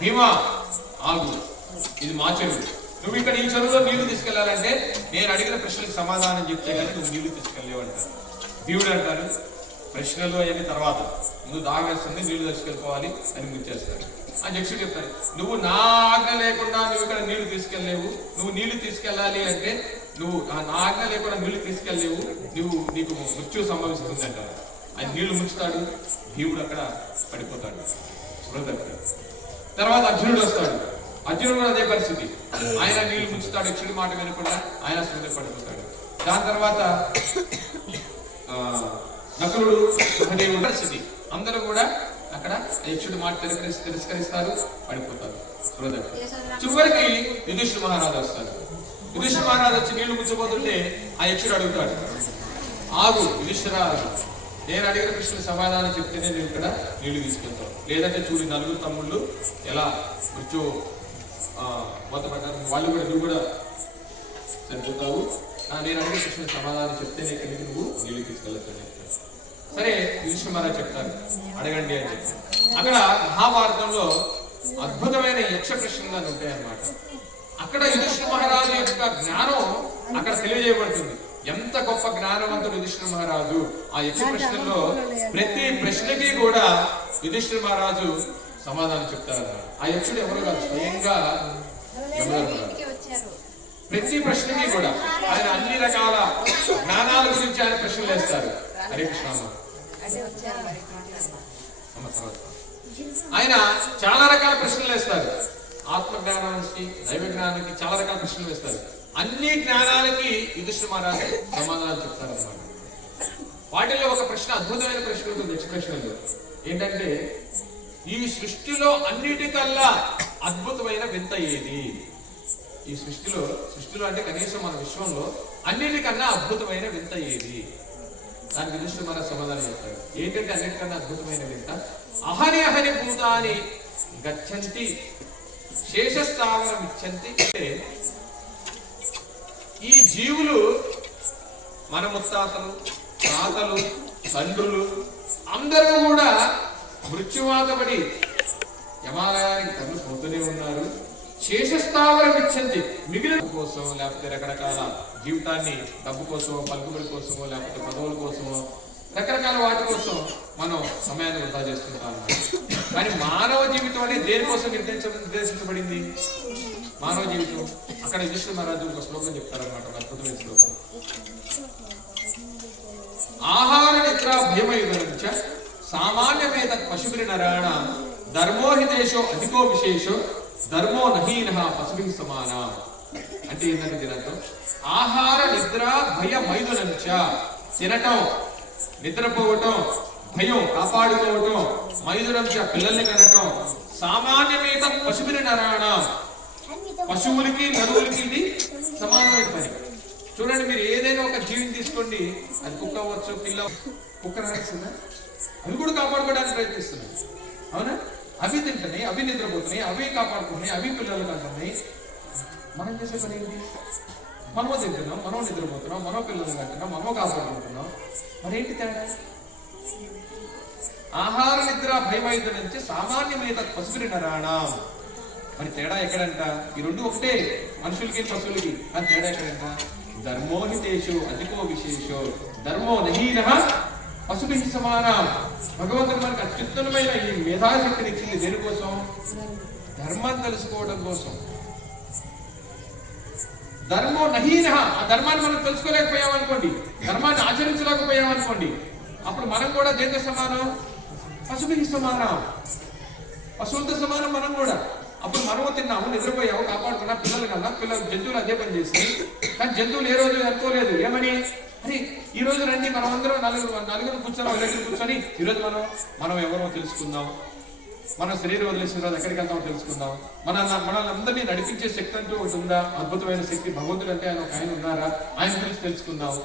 భీమా ఆగు. ఇది మా చెరువు నువ్వు ఇక్కడ ఈ చెరువులో నీళ్ళు తీసుకెళ్ళాలంటే నేను అడిగిన ప్రశ్నలకు సమాధానం చెప్తే కానీ నువ్వు నీళ్ళు తీసుకెళ్ళలేవు అంటారు. భీముడు అంటారు ప్రశ్నలు అవన్నీ తర్వాత ముందు దాగేస్తుంది నీళ్ళు తీసుకెళ్ళిపోవాలి అని ముచ్చేస్తాడు ఆ యక్షుడు చెప్తారు నువ్వు నా ఆజ్ఞ లేకుండా నువ్వు ఇక్కడ నీళ్ళు తీసుకెళ్ళలేవు. నువ్వు నీళ్ళు తీసుకెళ్ళాలి అంటే నువ్వు ఆ నా ఆజ్ఞ లేకుండా నీళ్ళు తీసుకెళ్ళలేవు. నువ్వు నీకు మృత్యు సంభవిస్తుంది అంటారు ఆ నీళ్ళు ముంచుతాడు భీముడు అక్కడ పడిపోతాడు. స్పృహ తర్వాత అర్జునుడు వస్తాడు. అర్జునుడు అదే పరిస్థితి. ఆయన నీళ్ళు ముంచుతాడు యక్షుడి మాట వినకుండా ఆయన స్మృతి పడిపోతాడు. దాని తర్వాత నకులుడు సహదేవుడు పరిస్థితి. అందరూ కూడా అక్కడ యక్షుడి మాట తిరస్కరిస్- తిరస్కరిస్తారు పడిపోతారు. చివరికి యుధిష్ఠు మహారాజు వస్తాడు. యుధిష్ఠు మహారాజు వచ్చి నీళ్ళు ముంచబోతుంటే ఆ యక్షుడు అడుగుతాడు. ఆగు యుధిష్ఠిర. నేను అడిగిన ప్రశ్న సమాధానం చెప్తేనే నేను ఇక్కడ నీళ్ళు తీసుకెళ్తాను లేదంటే చూడు నలుగురు తమ్ముళ్ళు ఎలా మృత్యు మొత్తపడ్డారు వాళ్ళు కూడా నువ్వు కూడా చనిపోతావు నేను అడిగిన ప్రశ్న సమాధానం చెప్తేనే ఇక్కడికి నువ్వు నీళ్ళు తీసుకెళ్ళచ్చు చెప్తాను సరే యుధిష్ఠిర మహారాజ్ చెప్తారు. అడగండి అని చెప్పి. అక్కడ మహాభారతంలో అద్భుతమైన యక్ష ప్రశ్నలు ఉంటాయన్నమాట. అక్కడ యుధిష్ఠిర మహారాజు యొక్క జ్ఞానం అక్కడ తెలియజేయబడుతుంది. ఎంత గొప్ప జ్ఞానవంతుడు యుధిష్ఠిర మహారాజు? ఆ యక్ష ప్రశ్నల్లో ప్రతి ప్రశ్నకి కూడా యుధిష్ఠిర మహారాజు సమాధానం చెప్తారన్నమాట ఆ యక్షుడు ఎవరు కాదు? స్వయంగా ప్రతి ప్రశ్నకి కూడా ఆయన అన్ని రకాల జ్ఞానాల గురించి ఆయన ప్రశ్నలు వేస్తారు. హరే కృష్ణ. ఆయన చాలా రకాల ప్రశ్నలు వేస్తారు. ఆత్మ జ్ఞానానికి దైవ జ్ఞానానికి చాలా రకాల ప్రశ్నలు వేస్తారు. అన్ని జ్ఞానాలకి యుధిష్ఠ మహారాజు సమాధానాలు చెప్తారన్నమాట. వాటిలో ఒక ప్రశ్న అద్భుతమైన ప్రశ్న ఉంటుంది ఎక్స్ప్రెషన్లో ఏంటంటే ఈ సృష్టిలో అన్నిటికల్లా అద్భుతమైన వింత ఏది? ఈ సృష్టిలో సృష్టిలో అంటే కనీసం మన విశ్వంలో అన్నిటికన్నా అద్భుతమైన వింత ఏది? దానికి దృష్టి మన సమాధానం చెప్తాడు. ఏంటంటే అన్నిటికన్నా అద్భుతమైన వింత? అహని అహని భూతాన్ని గచ్చంతి శేషస్థావరం ఇచ్చంతి అంటే ఈ జీవులు మన ముత్తాతలు తాతలు తండ్రులు అందరూ కూడా మృత్యువాదపడి యమాలయానికి తరలి పోతూనే ఉన్నారు. శేషస్థావరం ఇచ్చింది. మిగిలిన కోసం లేకపోతే రకరకాల జీవితాన్ని డబ్బు కోసమో పలుకుబడి కోసమో లేకపోతే పదవుల కోసమో రకరకాల వాటి కోసం మనం సమయాన్ని వృధా చేస్తుంటాం కానీ మానవ జీవితం అనేది దేనికోసం నిర్దేశించ నిర్దేశించబడింది? మానవ జీవితం. అక్కడ విష్ణు మహారాజు ఒక శ్లోకం చెప్తారన్నమాట ఒక అద్భుతమైన శ్లోకం ఆహార నిద్ర భయమయుగంచ సామాన్యమేత పశుభిరి నరాణ ధర్మోహితేషో అధికో విశేషో ధర్మో నహీన పశుభి సమాన. అంటే ఏంటంటే దీని ఆహార నిద్ర భయ మైదునంచ తినటం నిద్రపోవటం భయం కాపాడుకోవటం మైదునంచ పిల్లల్ని కనటం సామాన్యమేత పశుభిరి నరాణ పశువులకి నరువులకి ఇది సమానమైన పని. చూడండి మీరు ఏదైనా ఒక జీవిని తీసుకోండి. అది కుక్క అవ్వచ్చు పిల్ల కుక్క నడుస్తుందా అవి కూడా కాపాడుకోవడానికి ప్రయత్నిస్తున్నాయి. అవునా? అవి తింటున్నాయి అవి నిద్రపోతున్నాయి అవి కాపాడుకుంటున్నాయి అవి పిల్లలు కంటున్నాయి మనం చేసే పని ఏంటి? మనమో తింటున్నాం మనమో నిద్రపోతున్నాం మనో పిల్లలు కంటున్నాం మనో కాపాడుకుంటున్నాం. మరేంటి తేడా? ఆహార నిద్ర భయమైదు నుంచి సామాన్యమైన పసుపు నరాణం మరి తేడా ఎక్కడంట? ఈ రెండు ఒకటే. మనుషులకి పశువులకి. అది తేడా ఎక్కడంట? ధర్మోహితేషు అధికో విశేషో. ధర్మో నహీన పశుభి సమానం. భగవంతుడు మనకు అత్యుత్తమమైన ఈ మేధాశక్తిని ఇచ్చింది దేనికోసం ధర్మం తెలుసుకోవడం కోసం. ధర్మో నహీన ఆ ధర్మాన్ని మనం తెలుసుకోలేకపోయాం అనుకోండి. ధర్మాన్ని ఆచరించలేకపోయాం అనుకోండి. అప్పుడు మనం కూడా దేంతో సమానం? పశువుకి సమానం. పశువులతో సమానం మనం కూడా. అప్పుడు మనము తిన్నాము నిద్రపోయాము కాపాడుకున్నా పిల్లలు కన్నా పిల్లలు జంతువులు అదే పని చేసి కానీ జంతువులు ఏ రోజు అనుకోలేదు. ఏమని? అని ఈ రోజు రండి మనం అందరం నలుగురు నలుగురు కూర్చొని దగ్గర కూర్చొని ఈరోజు రోజు మనం మనం ఎవరో తెలుసుకుందాం. మన శరీరం వదిలేసిన రోజు ఎక్కడికి వెళ్తామో తెలుసుకుందాం. మన మనల్ని అందరినీ నడిపించే శక్తి అంటూ ఒకటి ఉందా? అద్భుతమైన శక్తి. భగవంతుడు అంటే ఆయన ఒక ఆయన ఉన్నారా? ఆయన గురించి తెలుసుకుందాం.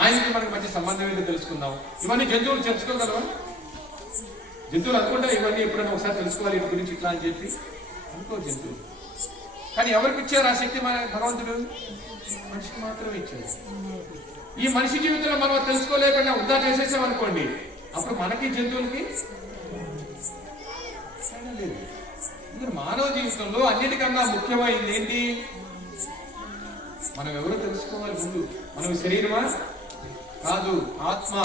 ఆయనకి మనకి మంచి సంబంధం ఏంటి తెలుసుకుందాం. ఇవన్నీ జంతువులు తెలుసుకోగలవా? జంతువులు అనుకుంటా ఇవన్నీ ఎప్పుడైనా ఒకసారి తెలుసుకోవాలి వీటి గురించి ఇట్లా అని చెప్పి. ఇంకో జంతువులు కానీ ఎవరికి ఇచ్చారు ఆ శక్తి మన భగవంతుడు? మనిషికి మాత్రమే ఇచ్చాడు. ఈ మనిషి జీవితంలో మనం తెలుసుకోలేకుండా వృధా చేసేసాం అనుకోండి అప్పుడు మనకి జంతువులకి లేదు. మానవ జీవితంలో అన్నిటికన్నా ముఖ్యమైనది ఏంటి? మనం ఎవరో తెలుసుకోవాలి ముందు. మనం శరీరమా? కాదు ఆత్మ.